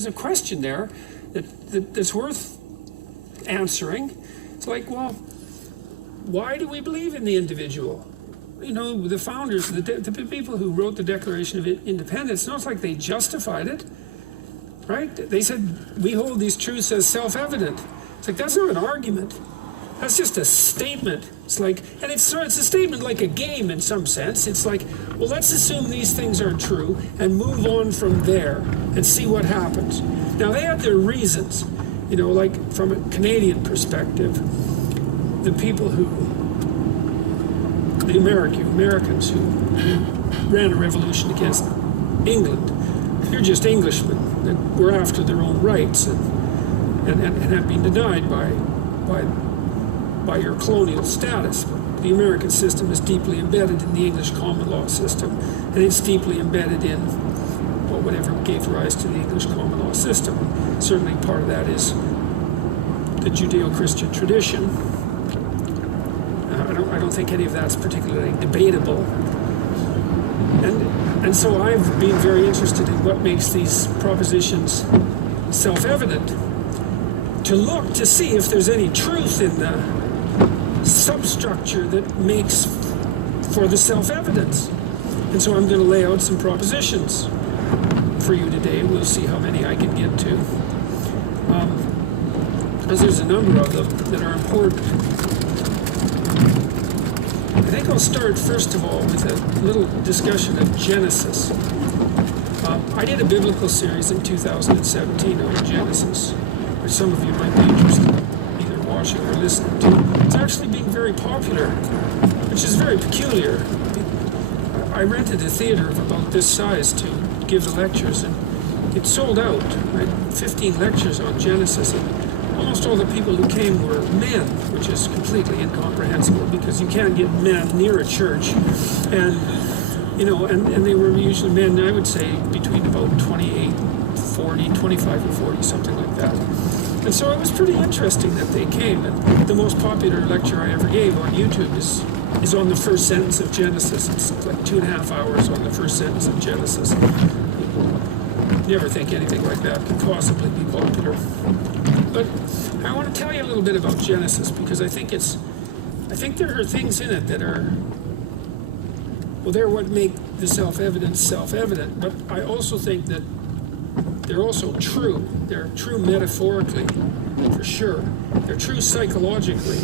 There's a question there that's worth answering. It's like, well, why do we believe in the individual? You know, the founders, the people who wrote the Declaration of Independence, it's not like they justified it, right? They said, we hold these truths as self-evident. It's like, that's not an argument. That's just a statement. It's like, and it's a statement like a game in some sense. It's like, well, let's assume these things are true and move on from there and see what happens. Now, they had their reasons, you know, like from a Canadian perspective, the people the Americans who ran a revolution against England, they're just Englishmen that were after their own rights and have been denied by your colonial status. The American system is deeply embedded in the English common law system, and it's deeply embedded in whatever gave rise to the English common law system. Certainly part of that is the Judeo-Christian tradition. I don't think any of that's particularly debatable. And so I've been very interested in what makes these propositions self-evident, to look to see if there's any truth in the substructure that makes for the self-evidence. And so I'm going to lay out some propositions for you today. We'll see how many I can get to. Because there's a number of them that are important. I think I'll start first of all with a little discussion of Genesis. I did a biblical series in 2017 on Genesis, which some of you might be interested in either watching or listening to. It's actually being very popular, which is very peculiar. I rented a theater of about this size to give the lectures, and it sold out. I had 15 lectures on Genesis, and almost all the people who came were men, which is completely incomprehensible because you can't get men near a church. And, you know, and they were usually men, I would say, between about 28, 40, 25 or 40, something like that. And so it was pretty interesting that they came. And the most popular lecture I ever gave on YouTube is on the first sentence of Genesis. It's like 2.5 hours on the first sentence of Genesis. Never think anything like that could possibly be popular. But I want to tell you a little bit about Genesis because I think there are things in it that are, well, they're what make the self-evident self-evident, but I also think that they're also true. They're true metaphorically, for sure. They're true psychologically,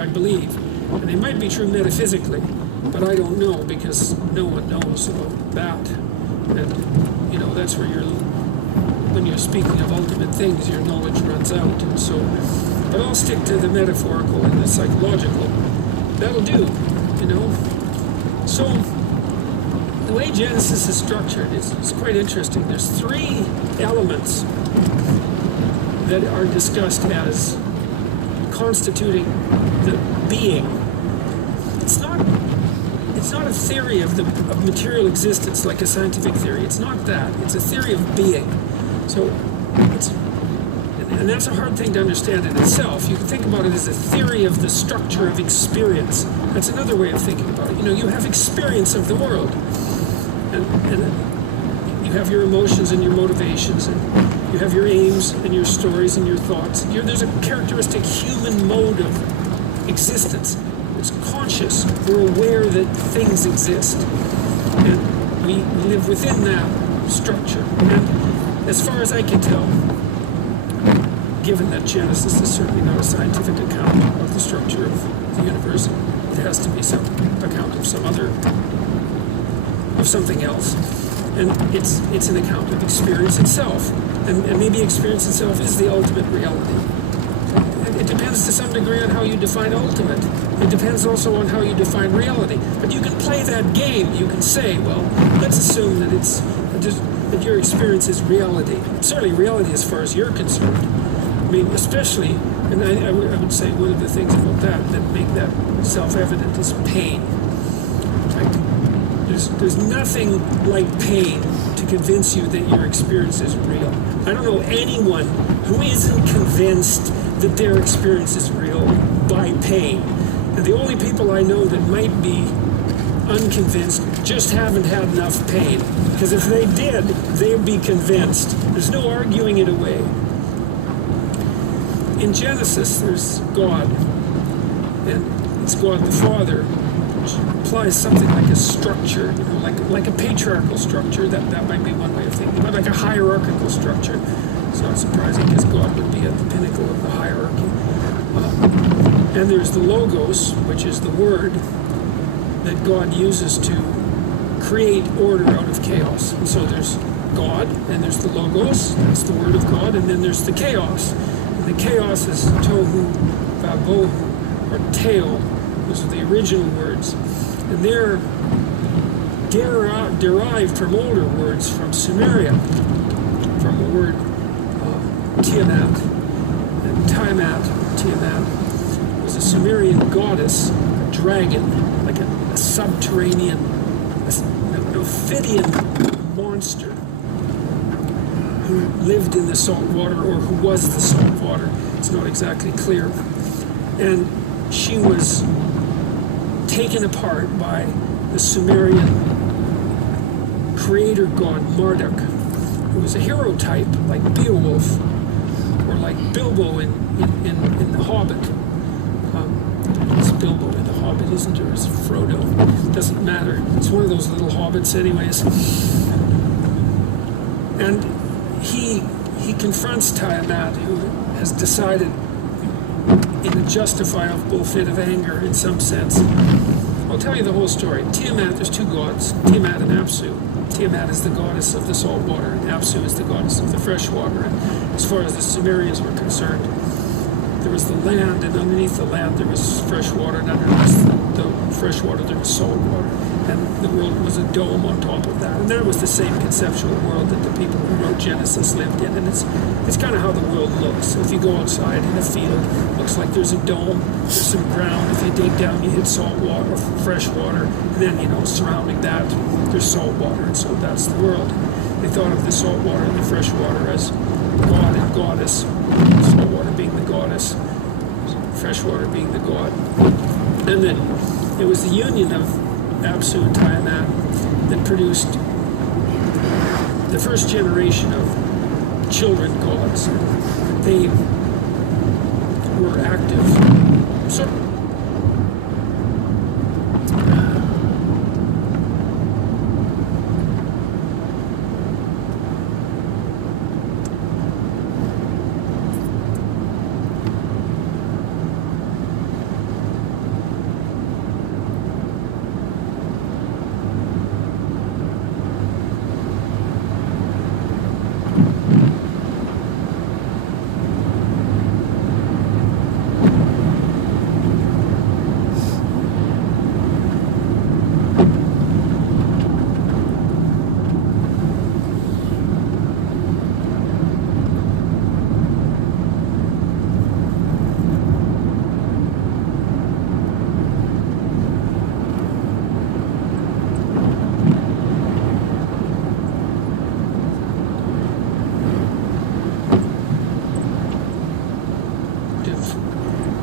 I believe. And they might be true metaphysically, but I don't know because no one knows about that. And, you know, that's where when you're speaking of ultimate things, your knowledge runs out. And so, but I'll stick to the metaphorical and the psychological. That'll do, you know. So, the way Genesis is structured is quite interesting. There's 3 elements that are discussed as constituting the being. It's not a theory of material existence like a scientific theory. It's not that. It's a theory of being. So, and that's a hard thing to understand in itself. You can think about it as a theory of the structure of experience. That's another way of thinking about it. You know, you have experience of the world, and you have your emotions and your motivations, and you have your aims and your stories and your thoughts. There's a characteristic human mode of existence. It's conscious. We're aware that things exist, and we live within that structure. And as far as I can tell, given that Genesis is certainly not a scientific account of the structure of the universe, it has to be some account of something else. And it's an account of experience itself. And maybe experience itself is the ultimate reality. It depends to some degree on how you define ultimate. It depends also on how you define reality. But you can play that game. You can say, well, let's assume that your experience is reality. It's certainly reality as far as you're concerned. I mean, especially, and I would say one of the things about that make that self-evident is pain. Right? There's nothing like pain to convince you that your experience is real. I don't know anyone who isn't convinced that their experience is real by pain. And the only people I know that might be unconvinced, just haven't had enough pain. Because if they did, they'd be convinced. There's no arguing it away. In Genesis, there's God, and it's God the Father, which implies something like a structure, like a patriarchal structure. That might be one way of thinking, but like a hierarchical structure. It's not surprising because God would be at the pinnacle of the hierarchy. And there's the Logos, which is the word that God uses to create order out of chaos. And so there's God, and there's the Logos, that's the word of God, and then there's the chaos. And the chaos is tohu, vabohu, or tail. Those are the original words. And they're derived from older words from Sumeria, from the word Tiamat. And Tiamat was a Sumerian goddess, a dragon, like a subterranean, an Ophidian monster who lived in the salt water, or who was the salt water. It's not exactly clear. And she was taken apart by the Sumerian creator god Marduk, who was a hero type like Beowulf, or like Bilbo in The Hobbit. It's Bilbo in The Hobbit, isn't it? Or is it Frodo? Doesn't matter. It's one of those little hobbits anyways. And he confronts Tiamat, who has decided in a justifiable fit of anger in some sense. I'll tell you the whole story. Tiamat, there's two gods, Tiamat and Apsu. Tiamat is the goddess of the salt water, and Apsu is the goddess of the fresh water. And as far as the Sumerians were concerned, there was the land, and underneath the land there was fresh water, and underneath the fresh water there was salt water. And the world was a dome on top of that. And that was the same conceptual world that the people who wrote Genesis lived in. And it's kind of how the world looks. If you go outside in a field, it looks like there's a dome, there's some ground. If you dig down, you hit salt water, fresh water. And then, surrounding that, there's salt water. And so that's the world. They thought of the salt water and the fresh water as God and goddess. Salt water being the goddess, fresh water being the god. And then it was the union of Apsu and Tiamat that produced the first generation of children gods. They were active. So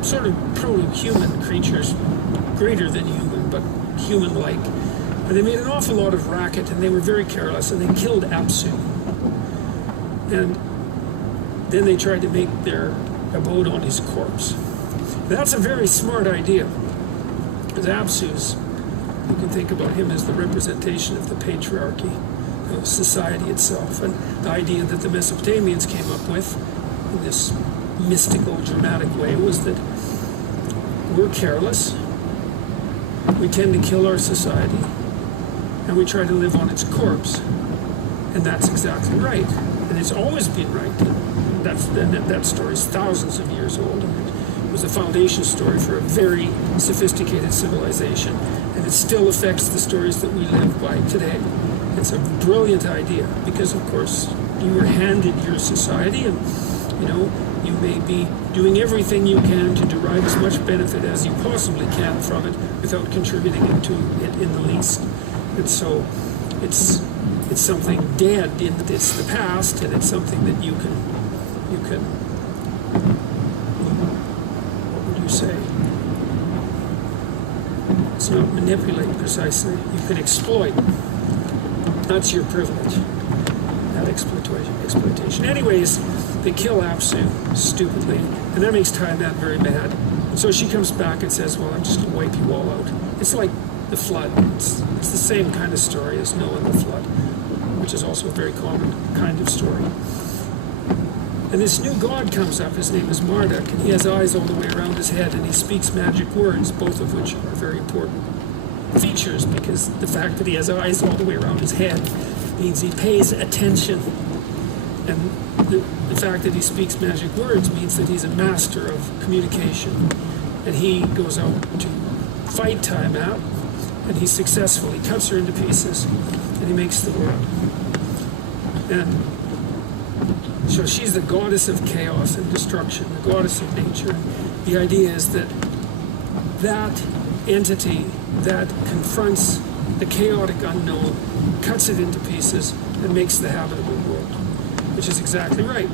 sort of proto-human creatures, greater than human, but human-like. And they made an awful lot of racket, and they were very careless, and they killed Apsu. And then they tried to make their abode on his corpse. That's a very smart idea, because Apsu's, you can think about him as the representation of the patriarchy, of society itself, and the idea that the Mesopotamians came up with in this mystical, dramatic way was that we're careless, we tend to kill our society, and we try to live on its corpse. And that's exactly right. And it's always been right. That story is thousands of years old. And it was a foundation story for a very sophisticated civilization. And it still affects the stories that we live by today. It's a brilliant idea because, of course, you were handed your society, and you may be doing everything you can to derive as much benefit as you possibly can from it without contributing to it in the least. And so it's something dead, it's the past, and it's something that you can what would you say? It's not manipulate precisely. You can exploit. That's your privilege. That exploitation. Anyways, they kill Apsu stupidly, and that makes Tai-Man very mad. And so she comes back and says, well, I'm just going to wipe you all out. It's like the flood. It's the same kind of story as Noah and the flood, which is also a very common kind of story. And this new god comes up. His name is Marduk, and he has eyes all the way around his head, and he speaks magic words, both of which are very important features, because the fact that he has eyes all the way around his head means he pays attention. And the fact that he speaks magic words means that he's a master of communication. And he goes out to fight Tiamat, and he successfully cuts her into pieces, and he makes the world. And so she's the goddess of chaos and destruction, the goddess of nature. The idea is that that entity that confronts the chaotic unknown, cuts it into pieces, and makes the habitable world, which is exactly right.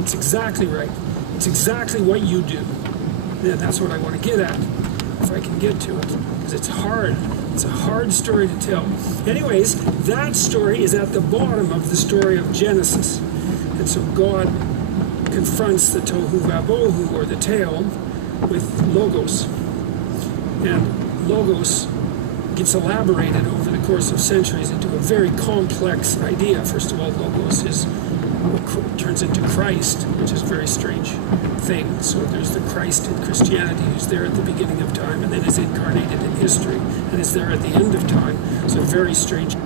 It's exactly right. It's exactly what you do. And that's what I want to get at, if I can get to it, because it's hard. It's a hard story to tell. Anyways, that story is at the bottom of the story of Genesis. And so God confronts the Tohu Vabohu, or the Teom, with Logos. And Logos gets elaborated over the course of centuries into a very complex idea. First of all, Logos turns into Christ, which is a very strange thing. So there's the Christ in Christianity who's there at the beginning of time and then is incarnated in history and is there at the end of time. So very strange.